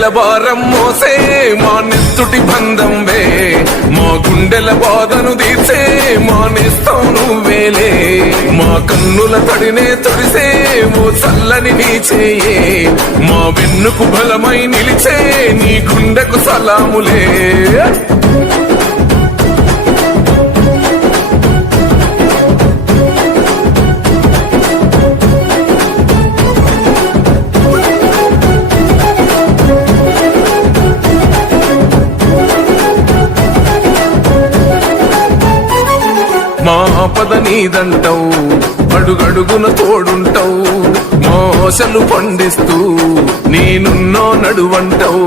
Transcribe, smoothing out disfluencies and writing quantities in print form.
పల్లెల భారం మోసే మా నెత్తుటి బంధంవే, మా గుండెల బాధను తీర్చే మా నేస్తం నువ్వేలే. మా కన్నుల తడినే తొడిసే ఓ చల్లని నీ చేయే, మా వెన్నుకు బలమై నిలిచే నీ గుండెకు సలాములే. మా ఆపద నీదంటావు, అడుగడుగున తోడుంటావు, మోసలు పండిస్తూ నేనున్నో నడువంటావు.